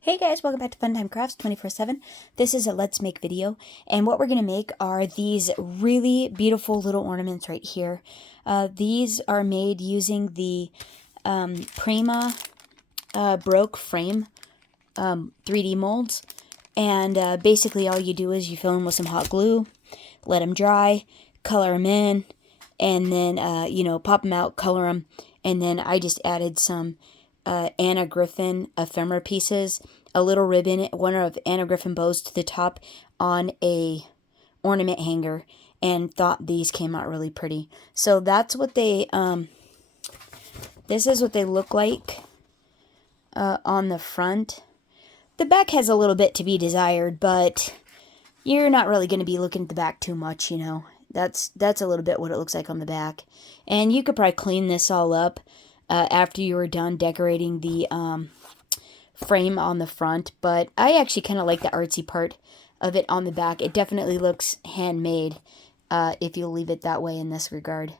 Hey guys, welcome back to Funtime Crafts 24/7. This is a Let's Make video, and what we're going to make are these really beautiful little ornaments right here. These are made using the Prima Broke Frame 3D molds, and basically all you do is you fill them with some hot glue, let them dry, color them in, and then, pop them out, color them, and then I just added some Anna Griffin ephemera pieces, a little ribbon, one of Anna Griffin bows to the top on a ornament hanger, and thought these came out really pretty. So that's what they, this is what they look like on the front. The back has a little bit to be desired, but you're not really going to be looking at the back too much, you know. That's a little bit what it looks like on the back. And you could probably clean this all up after you were done decorating the frame on the front, but I actually kind of like the artsy part of it on the back. It definitely looks handmade if you leave it that way in this regard.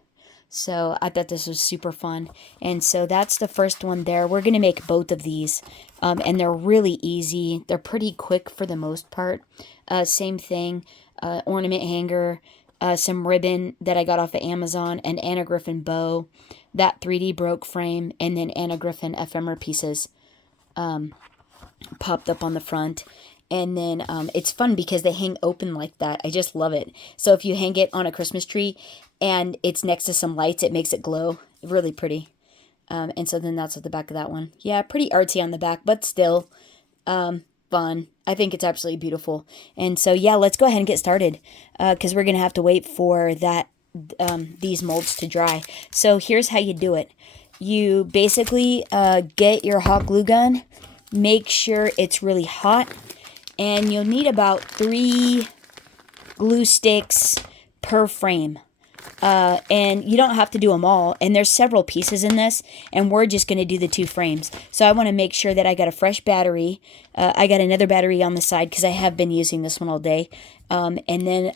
So I thought this was super fun, and so that's the first one there. We're going to make both of these, and they're really easy. They're pretty quick for the most part. Same thing, ornament hanger, some ribbon that I got off of Amazon, an Anna Griffin bow, that 3D broke frame, and then Anna Griffin ephemera pieces popped up on the front. And then it's fun because they hang open like that. I just love it. So if you hang it on a Christmas tree and it's next to some lights, it makes it glow. Really pretty. And so then that's at the back of that one. Yeah, pretty artsy on the back, but still fun. I think it's absolutely beautiful. And so, yeah, let's go ahead and get started because we're going to have to wait for that these molds to dry. So here's how you do it. You basically get your hot glue gun. Make sure it's really hot. And you'll need about 3 glue sticks per frame. And you don't have to do them all. And there's several pieces in this. And we're just going to do the 2 frames. So I want to make sure that I got a fresh battery. I got another battery on the side because I have been using this one all day. And then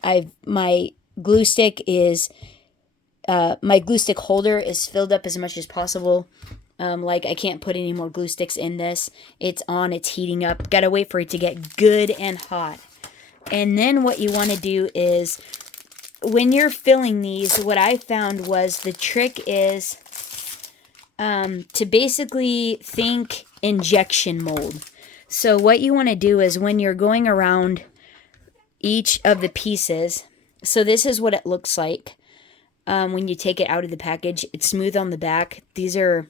my glue stick is... my glue stick holder is filled up as much as possible. Like I can't put any more glue sticks in this. It's on, it's heating up. Gotta wait for it to get good and hot. And then what you want to do is, when you're filling these, what I found was the trick is to basically think injection mold. So what you want to do is when you're going around each of the pieces, so this is what it looks like when you take it out of the package. It's smooth on the back. These are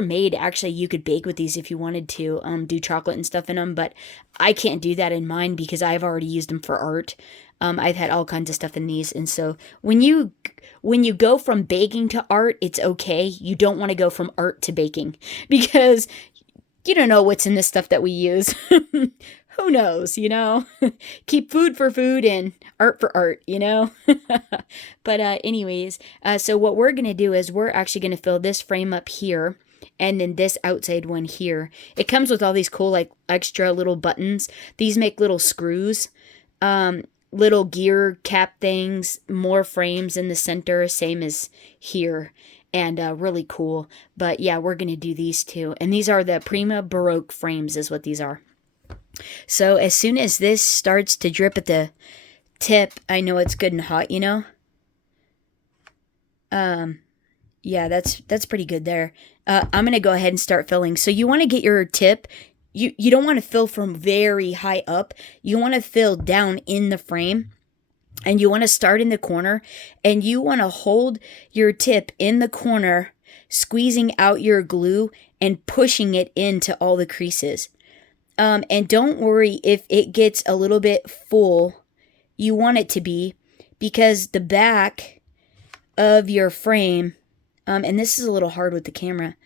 made, actually, you could bake with these if you wanted to, do chocolate and stuff in them, but I can't do that in mine because I've already used them for art. I've had all kinds of stuff in these, and so when you go from baking to art, it's okay. You don't want to go from art to baking because you don't know what's in the stuff that we use. Who knows, you know? Keep food for food and art for art, you know? But anyways, so what we're going to do is we're actually going to fill this frame up here and then this outside one here. It comes with all these cool, like, extra little buttons. These make little screws, little gear cap things, more frames in the center, same as here. And really cool. But yeah, we're going to do these two. And these are the Prima Baroque frames is what these are. So as soon as this starts to drip at the tip, I know it's good and hot, you know? Yeah, that's pretty good there. I'm going to go ahead and start filling. So you want to get your tip. You don't want to fill from very high up. You want to fill down in the frame. And you want to start in the corner. And you want to hold your tip in the corner, squeezing out your glue and pushing it into all the creases. And don't worry if it gets a little bit full. You want it to be, because the back of your frame, and this is a little hard with the camera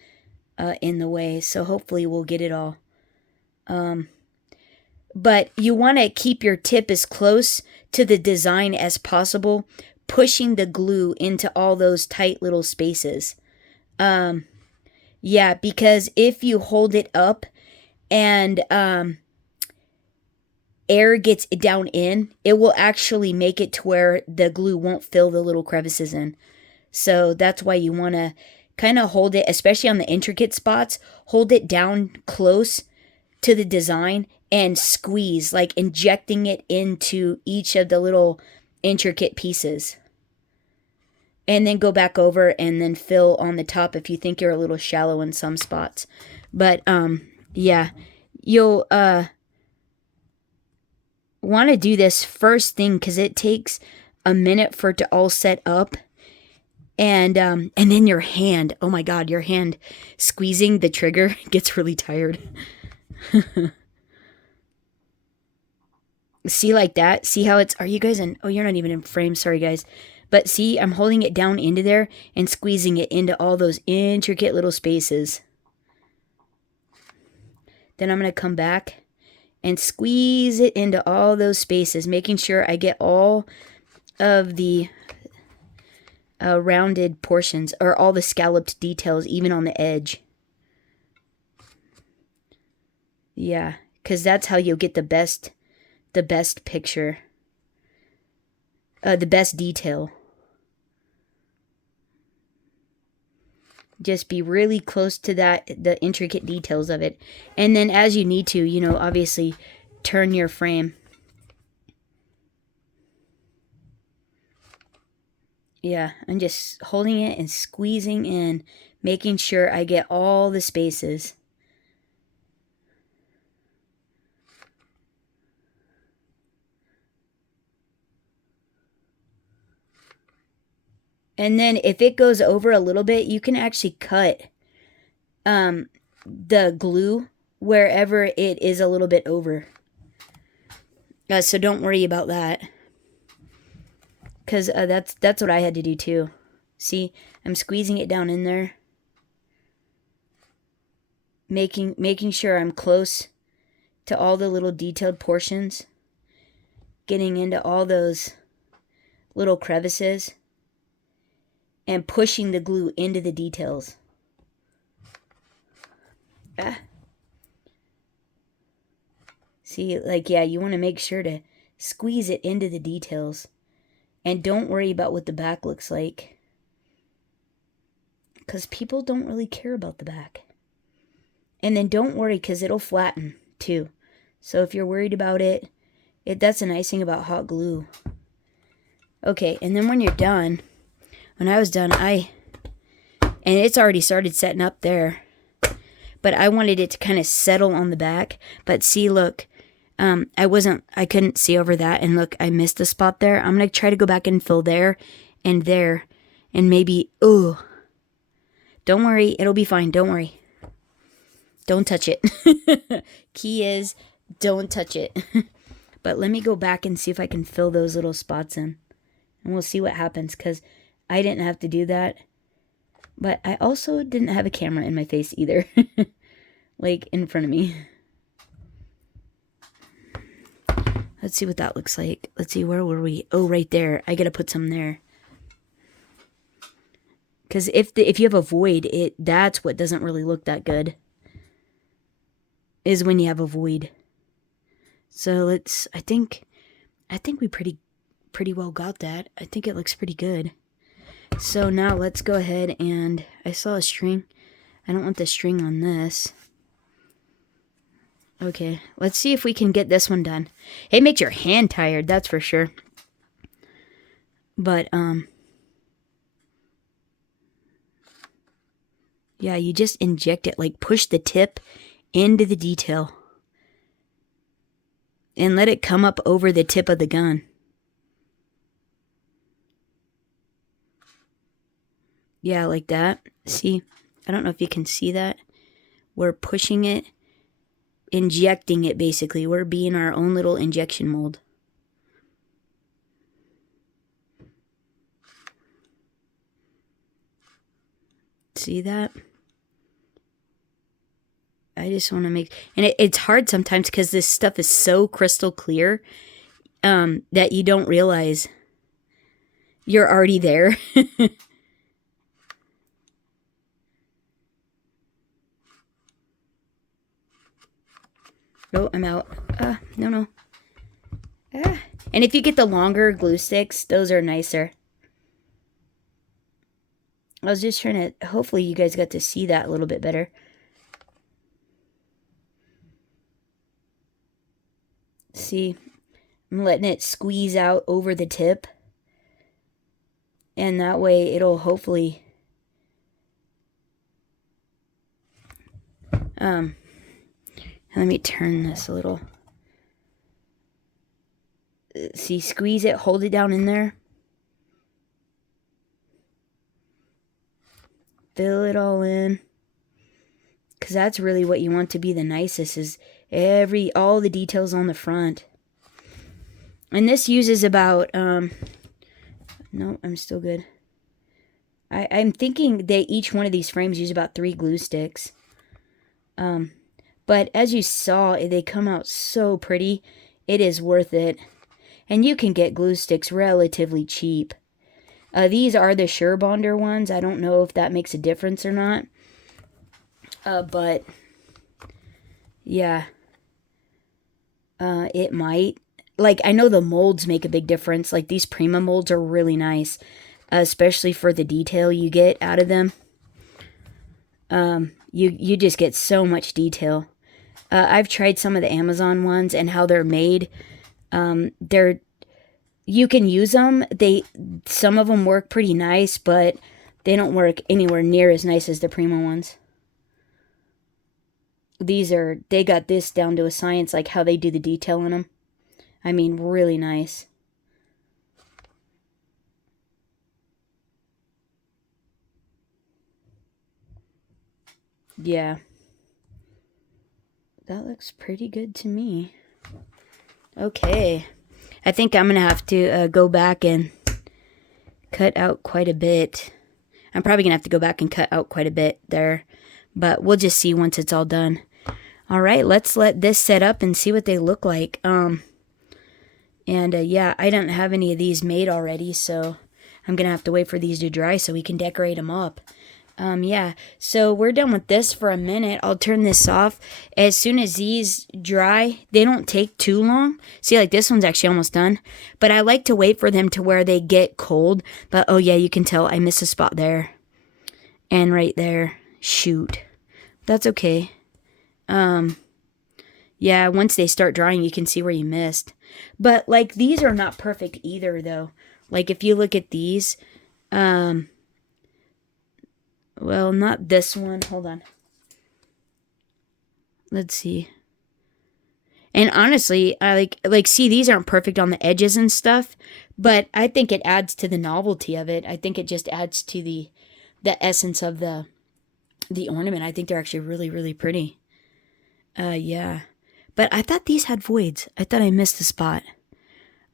in the way, so hopefully we'll get it all. But you want to keep your tip as close to the design as possible, pushing the glue into all those tight little spaces. Yeah, because if you hold it up and air gets down in, it will actually make it to where the glue won't fill the little crevices in. So that's why you want to kind of hold it, especially on the intricate spots, hold it down close to the design and squeeze, like injecting it into each of the little intricate pieces. And then go back over and then fill on the top if you think you're a little shallow in some spots. But yeah, you'll want to do this first thing because it takes a minute for it to all set up. And then your hand, oh my God, your hand squeezing the trigger gets really tired. See, like that? See how it's, are you guys in, oh, you're not even in frame, sorry guys. But see, I'm holding it down into there and squeezing it into all those intricate little spaces. Then I'm going to come back and squeeze it into all those spaces, making sure I get all of the rounded portions, or all the scalloped details, even on the edge. Yeah, because that's how you'll get the best picture. The best detail. Just be really close to that, the intricate details of it. And then as you need to, you know, obviously turn your frame. Yeah, I'm just holding it and squeezing in, making sure I get all the spaces. And then if it goes over a little bit, you can actually cut the glue wherever it is a little bit over. So don't worry about that. Because that's what I had to do too. See, I'm squeezing it down in there. Making sure I'm close to all the little detailed portions. Getting into all those little crevices. And pushing the glue into the details. See, like, yeah, you want to make sure to squeeze it into the details. And don't worry about what the back looks like. Because people don't really care about the back. And then don't worry, because it'll flatten too. So if you're worried about it, that's a nice thing about hot glue. Okay, and then when you're done, when I was done, and it's already started setting up there. But I wanted it to kind of settle on the back. But see, look, I couldn't see over that. And look, I missed a spot there. I'm going to try to go back and fill there and there. And maybe, don't worry, it'll be fine. Don't worry. Don't touch it. Key is, don't touch it. But let me go back and see if I can fill those little spots in. And we'll see what happens, because I didn't have to do that. But I also didn't have a camera in my face either. Like, in front of me. Let's see what that looks like. Let's see, where were we? Oh, right there. I gotta put some there. Because if you have a void, that's what doesn't really look that good. Is when you have a void. So I think we pretty well got that. I think it looks pretty good. So now let's go ahead and, I saw a string. I don't want the string on this. Okay, let's see if we can get this one done. It makes your hand tired, that's for sure. But, yeah, you just inject it, like push the tip into the detail. And let it come up over the tip of the gun. Yeah, like that. See? I don't know if you can see that. We're pushing it, injecting it basically. We're being our own little injection mold. See that? I just want to make, and it's hard sometimes because this stuff is so crystal clear that you don't realize you're already there. Oh, I'm out. No. And if you get the longer glue sticks, those are nicer. I was just trying to, hopefully you guys got to see that a little bit better. See, I'm letting it squeeze out over the tip. And that way it'll hopefully let me turn this a little. See, squeeze it, hold it down in there. Fill it all in. Because that's really what you want to be the nicest, is all the details on the front. And this uses about, no, I'm still good. I'm thinking each one of these frames use about 3 glue sticks. But as you saw, they come out so pretty. It is worth it. And you can get glue sticks relatively cheap. These are the Sure Bonder ones. I don't know if that makes a difference or not. But yeah, it might. Like, I know the molds make a big difference. Like, these Prima molds are really nice, especially for the detail you get out of them. You just get so much detail. I've tried some of the Amazon ones and how they're made. You can use them. Some of them work pretty nice, but they don't work anywhere near as nice as the Prima ones. They got this down to a science, like how they do the detail in them. I mean, really nice. Yeah. That looks pretty good to me. Okay. I think I'm going to have to go back and cut out quite a bit. I'm probably going to have to go back and cut out quite a bit there. But we'll just see once it's all done. All right, let's let this set up and see what they look like. Yeah, I don't have any of these made already, so I'm going to have to wait for these to dry so we can decorate them up. Yeah, so we're done with this for a minute. I'll turn this off. As soon as these dry, they don't take too long. See, like this one's actually almost done. But I like to wait for them to where they get cold. But, oh yeah, you can tell I missed a spot there. And right there. Shoot. That's okay. Yeah, once they start drying, you can see where you missed. But, like, these are not perfect either, though. Like, if you look at these, well, not this one. Hold on. Let's see. And honestly, I see, these aren't perfect on the edges and stuff, but I think it adds to the novelty of it. I think it just adds to the essence of the ornament. I think they're actually really, really pretty. Yeah. But I thought these had voids. I thought I missed a spot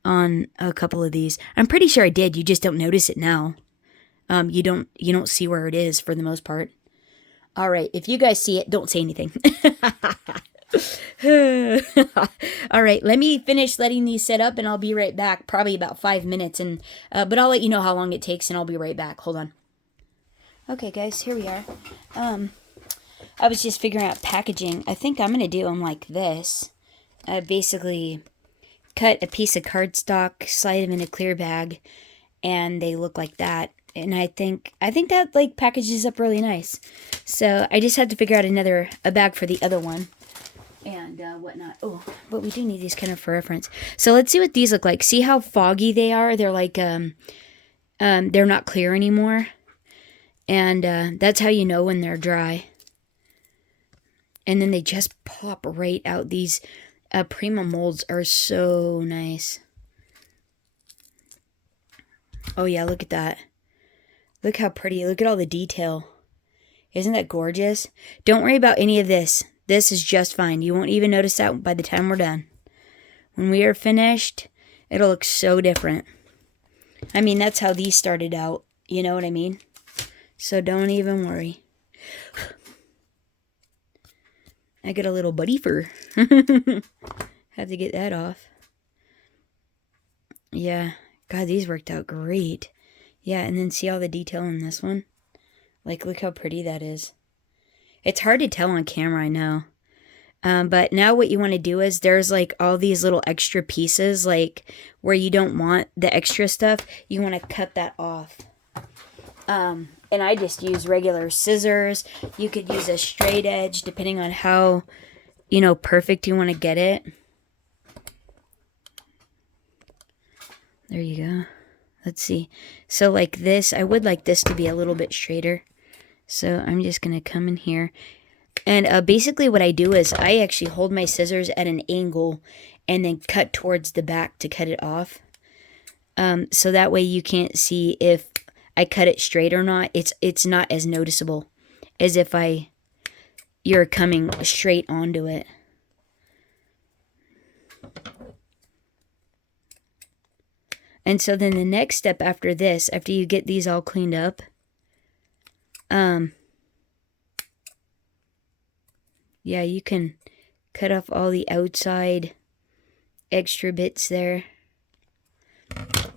on a couple of these. I'm pretty sure I did. You just don't notice it now. You don't see where it is for the most part. All right. If you guys see it, don't say anything. All right. Let me finish letting these set up and I'll be right back. Probably about 5 minutes. But I'll let you know how long it takes and I'll be right back. Hold on. Okay, guys, here we are. I was just figuring out packaging. I think I'm going to do them like this. Basically, cut a piece of cardstock, slide them in a clear bag, and they look like that. And I think that, like, packages up really nice. So I just had to figure out a bag for the other one and whatnot. Oh, but we do need these kind of for reference. So let's see what these look like. See how foggy they are? They're like, they're not clear anymore. And that's how you know when they're dry. And then they just pop right out. These Prima molds are so nice. Oh yeah, look at that. Look how pretty. Look at all the detail. Isn't that gorgeous? Don't worry about any of this. This is just fine. You won't even notice that by the time we're done. When we are finished, it'll look so different. I mean, that's how these started out. You know what I mean? So don't even worry. I got a little buddy fur. Have to get that off. Yeah. God, these worked out great. Yeah, and then see all the detail in this one? Like, look how pretty that is. It's hard to tell on camera, I know. But now what you want to do is there's, like, all these little extra pieces, like, where you don't want the extra stuff. You want to cut that off. And I just use regular scissors. You could use a straight edge, depending on how, perfect you want to get it. There you go. Let's see. So like this, I would like this to be a little bit straighter. So I'm just going to come in here. And basically what I do is I actually hold my scissors at an angle and then cut towards the back to cut it off. So that way you can't see if I cut it straight or not. It's not as noticeable as if you're coming straight onto it. And so then the next step after this, after you get these all cleaned up, yeah, you can cut off all the outside extra bits there.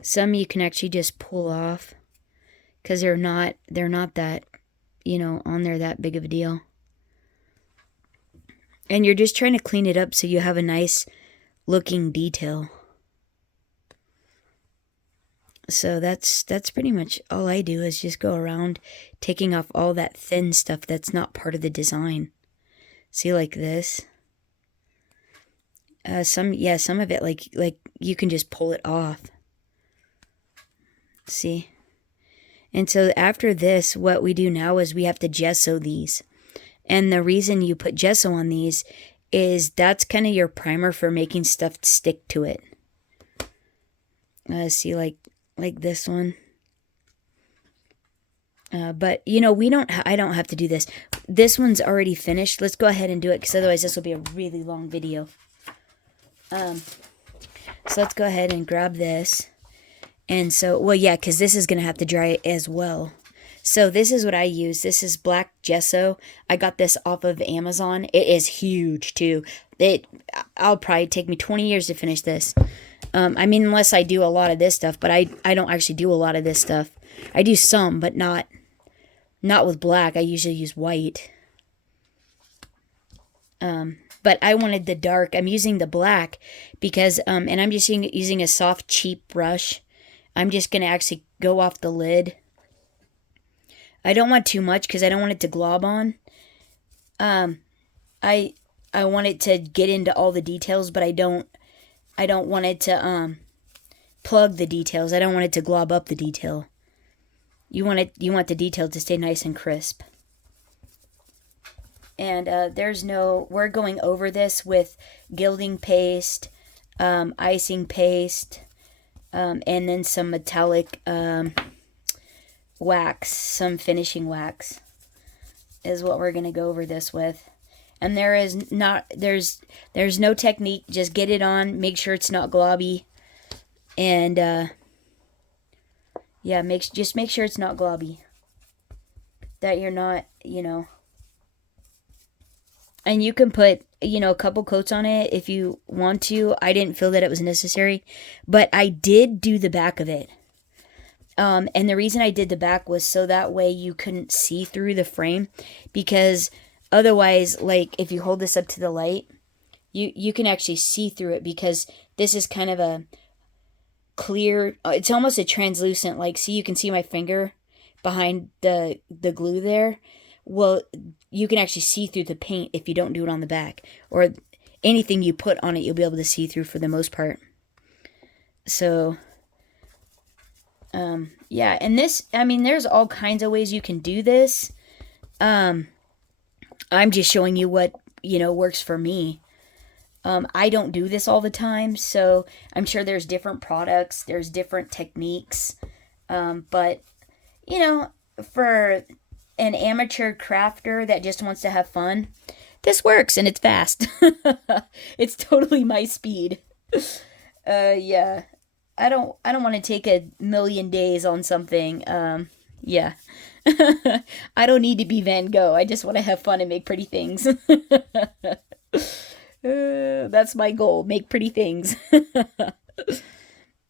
Some you can actually just pull off because they're not that, on there that big of a deal. And you're just trying to clean it up so you have a nice looking detail. So that's pretty much all I do is just go around taking off all that thin stuff that's not part of the design. See, like this. Some of it like you can just pull it off. See? And so after this, what we do now is we have to gesso these. And the reason you put gesso on these is that's kind of your primer for making stuff stick to it. See, like this one. But I don't have to do this. This one's already finished. Let's go ahead and do it because otherwise this will be a really long video. So let's go ahead and grab this. And so, well, yeah, because this is going to have to dry as well. So this is what I use. This is black gesso. I got this off of Amazon. It is huge too. I'll probably take me 20 years to finish this. I mean, unless I do a lot of this stuff, but I don't actually do a lot of this stuff. I do some, but not with black. I usually use white. But I wanted the dark. I'm using the black because, and I'm just using a soft, cheap brush. I'm just going to actually go off the lid. I don't want too much because I don't want it to glob on. I want it to get into all the details, but I don't want it to plug the details. I don't want it to glob up the detail. You want the detail to stay nice and crisp. And we're going over this with gilding paste, icing paste, and then some metallic wax, some finishing wax is what we're going to go over this with. And there's no technique. Just get it on, make sure it's not globby. And yeah, just make sure it's not globby. That you're not, And you can put, a couple coats on it if you want to. I didn't feel that it was necessary, but I did do the back of it. And the reason I did the back was so that way you couldn't see through the frame, because otherwise, like if you hold this up to the light, you can actually see through it, because this is kind of a clear, it's almost a translucent, like, see, you can see my finger behind the glue there. Well, you can actually see through the paint if you don't do it on the back, or anything you put on it, you'll be able to see through for the most part. So, yeah, and this, I mean, there's all kinds of ways you can do this. I'm just showing you what, works for me. I don't do this all the time, so I'm sure there's different products, there's different techniques. But, for an amateur crafter that just wants to have fun, this works, and it's fast. It's totally my speed. Yeah. I don't want to take a million days on something. Yeah. I don't need to be Van Gogh. I just want to have fun and make pretty things. That's my goal. Make pretty things.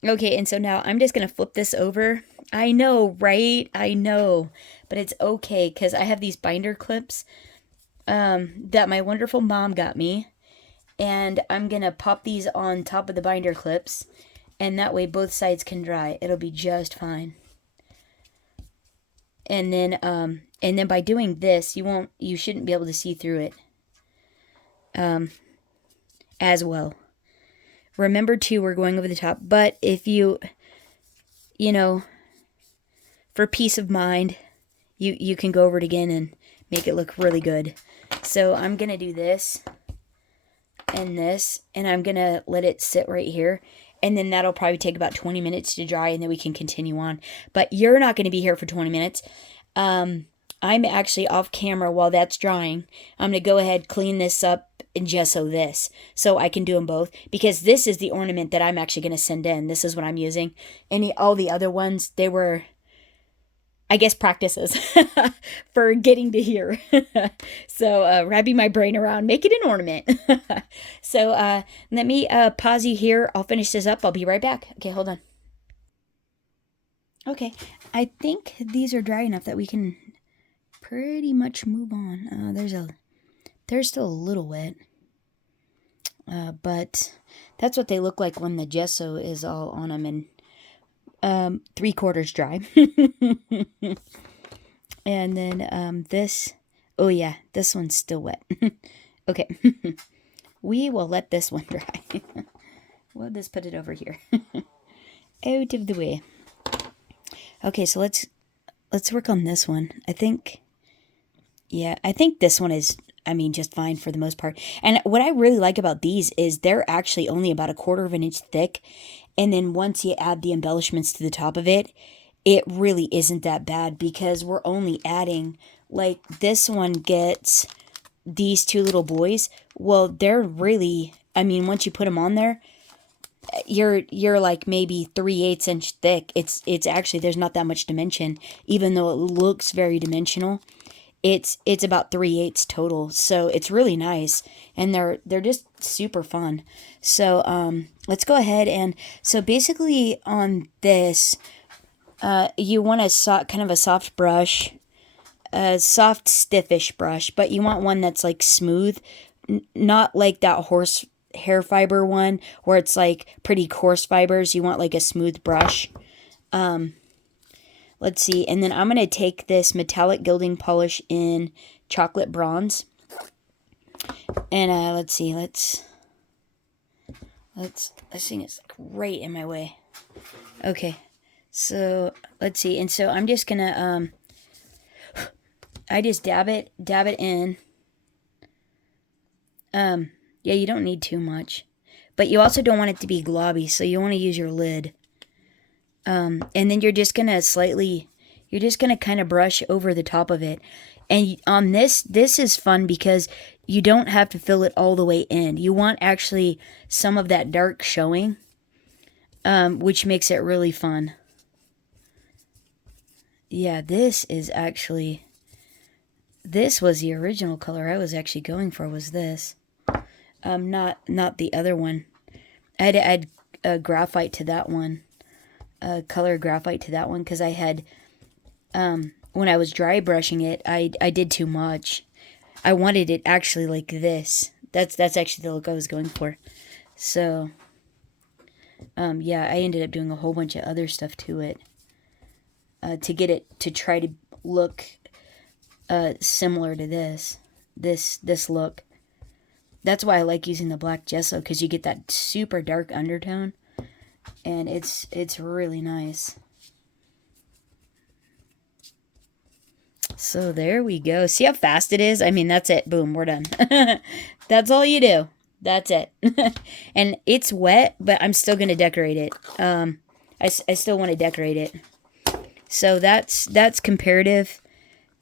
Okay, and so now I'm just going to flip this over. I know, right? I know. But it's okay, because I have these binder clips that my wonderful mom got me. And I'm going to pop these on top of the binder clips. And that way both sides can dry. It'll be just fine. And then by doing this, you shouldn't be able to see through it. As well. Remember too, we're going over the top. But if you you know, for peace of mind, you can go over it again and make it look really good. So I'm going to do this and this, and I'm going to let it sit right here. And then that'll probably take about 20 minutes to dry, and then we can continue on. But you're not going to be here for 20 minutes. I'm actually off camera while that's drying. I'm going to go ahead, clean this up, and gesso this. So I can do them both. Because this is the ornament that I'm actually going to send in. This is what I'm using. All the other ones, they were, I guess, practices for getting to here. So wrapping my brain around, make it an ornament. So let me pause you here. I'll finish this up. I'll be right back. Okay, hold on. Okay, I think these are dry enough that we can pretty much move on. They're still a little wet. But that's what they look like when the gesso is all on them and 3/4 dry. And then this, oh yeah, this one's still wet. Okay, we will let this one dry. We'll just put it over here. Out of the way. Okay, so let's work on this one. I think this one is, just fine for the most part. And what I really like about these is they're actually only about 1/4 of an inch thick. And then once you add the embellishments to the top of it, it really isn't that bad because we're only adding, like this one gets these 2 little boys. Well, they're really, once you put them on there, you're like maybe 3/8 inch thick. It's actually, there's not that much dimension, even though it looks very dimensional. It's about 3/8 total, so it's really nice, and they're just super fun. So let's go ahead, and so basically on this, you want kind of a soft brush, a soft stiffish brush, but you want one that's like smooth, not like that horse hair fiber one where it's like pretty coarse fibers. You want like a smooth brush. Let's see, and then I'm going to take this metallic gilding polish in chocolate bronze. And let's see, this thing is right in my way. Okay, so let's see, and so I'm just going to, I just dab it in. Yeah, you don't need too much, but you also don't want it to be globby, so you want to use your lid. And then you're just gonna kind of brush over the top of it. And on this is fun because you don't have to fill it all the way in. You want actually some of that dark showing, which makes it really fun. Yeah, this was the original color I was actually going for, was this. Not the other one. I had to add graphite to that one. Color graphite to that one because I had, when I was dry brushing it, I did too much. I wanted it actually like this. That's actually the look I was going for. So, yeah, I ended up doing a whole bunch of other stuff to it to get it to try to look similar to this look. That's why I like using the black gesso, because you get that super dark undertone. And it's really nice. So there we go. See how fast it is? That's it. Boom, we're done. That's all you do. That's it. And it's wet, but I'm still going to decorate it. I still want to decorate it. So that's comparative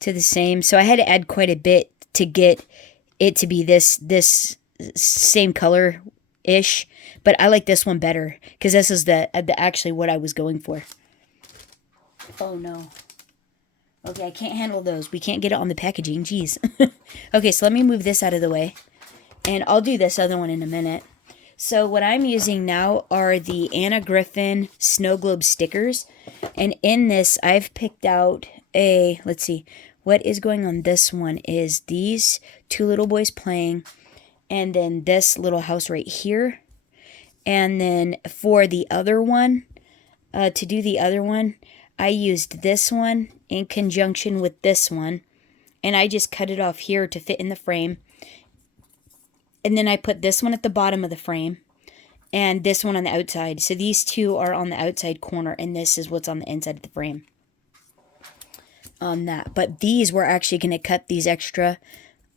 to the same. So I had to add quite a bit to get it to be this same color-ish. But I like this one better because this is the actually what I was going for. Oh no. Okay, I can't handle those. We can't get it on the packaging. Jeez. Okay, so let me move this out of the way. And I'll do this other one in a minute. So what I'm using now are the Anna Griffin Snow Globe stickers. And in this, I've picked out let's see, what is going on this one is these 2 little boys playing. And then this little house right here. And then for the other one, to do the other one, I used this one in conjunction with this one. And I just cut it off here to fit in the frame. And then I put this one at the bottom of the frame. and this one on the outside. So these two are on the outside corner, and this is what's on the inside of the frame. On that. But these, we're actually going to cut these extra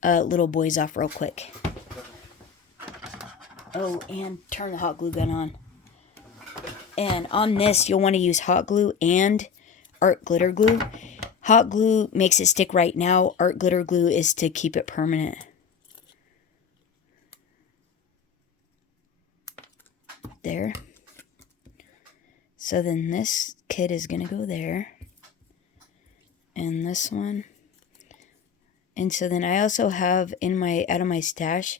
little boys off real quick. Oh, and turn the hot glue gun on. And on this, you'll want to use hot glue and art glitter glue. Hot glue makes it stick right now. Art glitter glue is to keep it permanent. There. So then this kid is going to go there. And this one. And so then I also have in my, out of my stash,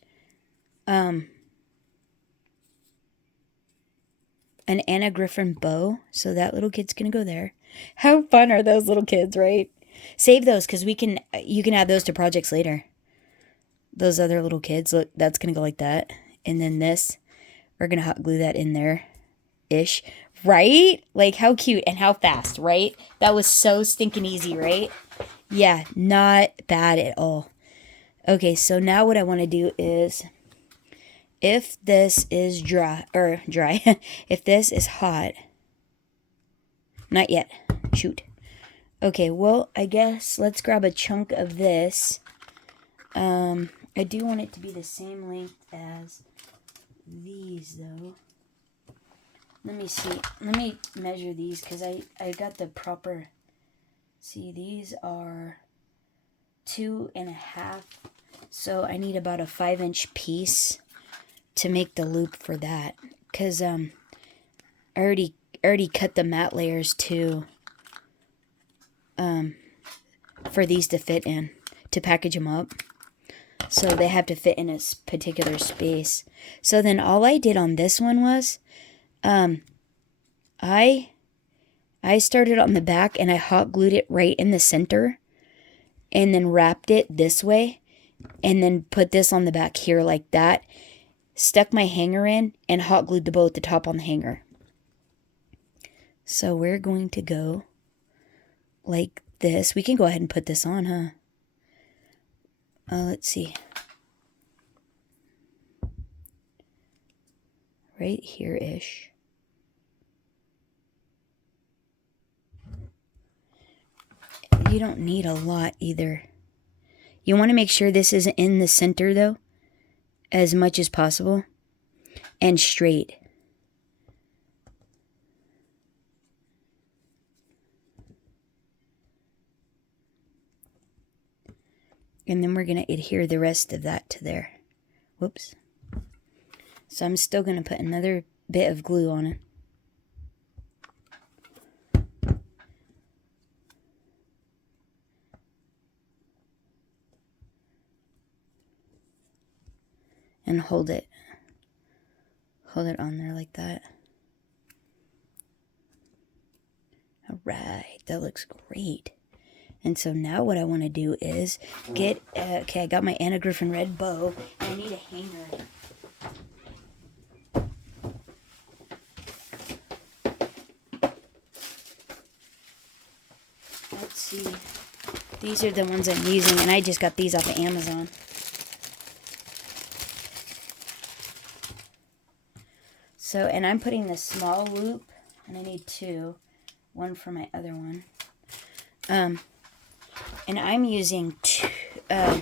an Anna Griffin bow. So that little kid's going to go there. How fun are those little kids, right? Save those because you can add those to projects later. Those other little kids, look, that's going to go like that. And then this, we're going to hot glue that in there-ish. Right? Like, how cute and how fast, right? That was so stinking easy, right? Yeah, not bad at all. Okay, so now what I want to do is, if this is dry, if this is hot, not yet, shoot. Okay, well, I guess let's grab a chunk of this. I do want it to be the same length as these, though. Let me see. Let me measure these, because I got the proper... See, these are 2.5. So I need about a 5-inch piece to make the loop for that. Because I already cut the matte layers to... for these to fit in, to package them up. So they have to fit in a particular space. So then all I did on this one was, I started on the back and I hot glued it right in the center, and then wrapped it this way, and then put this on the back here like that, stuck my hanger in, and hot glued the bow at the top on the hanger. So we're going to go like this. We can go ahead and put this on, huh? Let's see. Right here-ish. You don't need a lot either. You want to make sure this is in the center, though, as much as possible, and straight. And then we're going to adhere the rest of that to there. Whoops. So I'm still going to put another bit of glue on it. And hold it on there like that. All right, that looks great. And so now what I want to do is get, okay, I got my Anna Griffin red bow, and I need a hanger. Let's see. These are the ones I'm using, and I just got these off of Amazon. So, and I'm putting the small loop, and I need 2. One for my other one. And I'm using what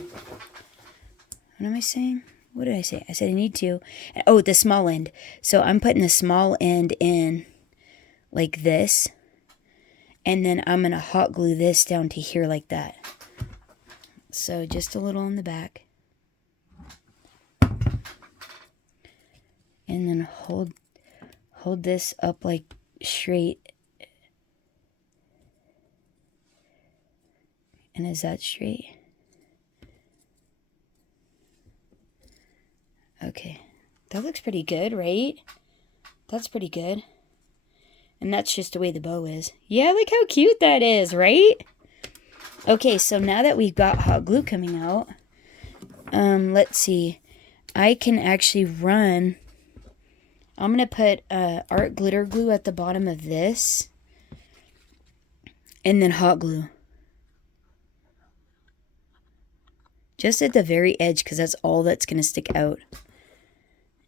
am I saying? What did I say? I said I need 2. Oh, the small end. So I'm putting the small end in like this. And then I'm going to hot glue this down to here like that. So just a little on the back. And then hold this up like straight. And is that straight? Okay. That looks pretty good, right? That's pretty good. And that's just the way the bow is. Yeah, look how cute that is, right? Okay, so now that we've got hot glue coming out, let's see. I can actually run... I'm going to put art glitter glue at the bottom of this. And then hot glue. Just at the very edge, because that's all that's going to stick out.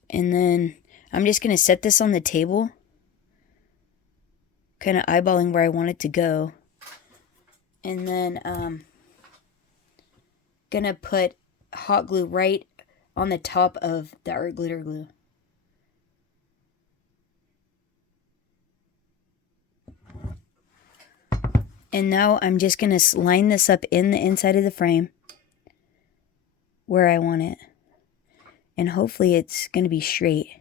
And then I'm just going to set this on the table, kind of eyeballing where I want it to go. And then going to put hot glue right on the top of the art glitter glue. And now I'm just going to line this up in the inside of the frame where I want it. And hopefully it's going to be straight.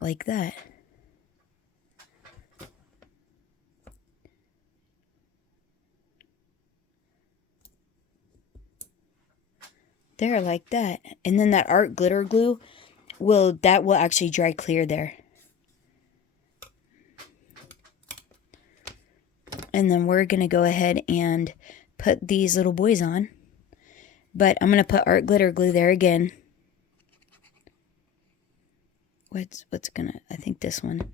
Like that. There, like that. And then that art glitter glue will actually dry clear there. And then we're going to go ahead and put these little boys on. But I'm going to put art glitter glue there again. What's going to, I think this one.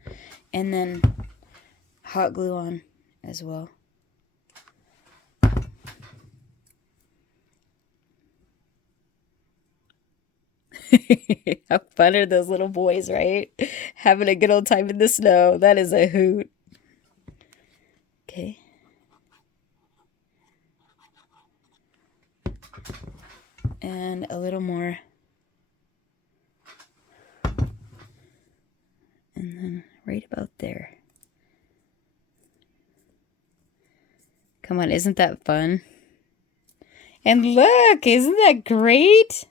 And then hot glue on as well. How fun are those little boys, right? Having a good old time in the snow. That is a hoot. Okay. And a little more. And then right about there. Come on, isn't that fun? And look, isn't that great?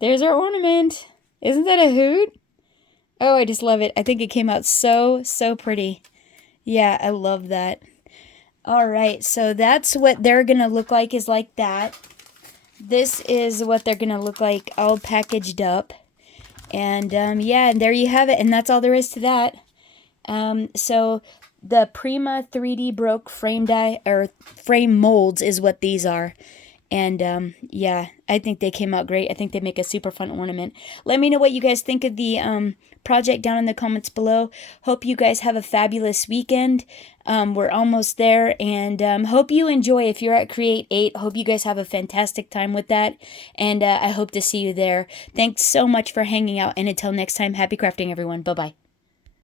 There's our ornament. Isn't that a hoot? Oh, I just love it. I think it came out so pretty. Yeah, I love that. All right, so that's what they're going to look like, is like that. This is what they're going to look like all packaged up. And yeah, and there you have it. And that's all there is to that. So the Prima 3D Broke frame die or frame molds is what these are. And yeah, I think they came out great. I think they make a super fun ornament. Let me know what you guys think of the project down in the comments below. Hope you guys have a fabulous weekend. We're almost there, and hope you enjoy. If you're at Create 8, hope you guys have a fantastic time with that, and I hope to see you there. Thanks so much for hanging out, and until next time, happy crafting, everyone. Bye-bye.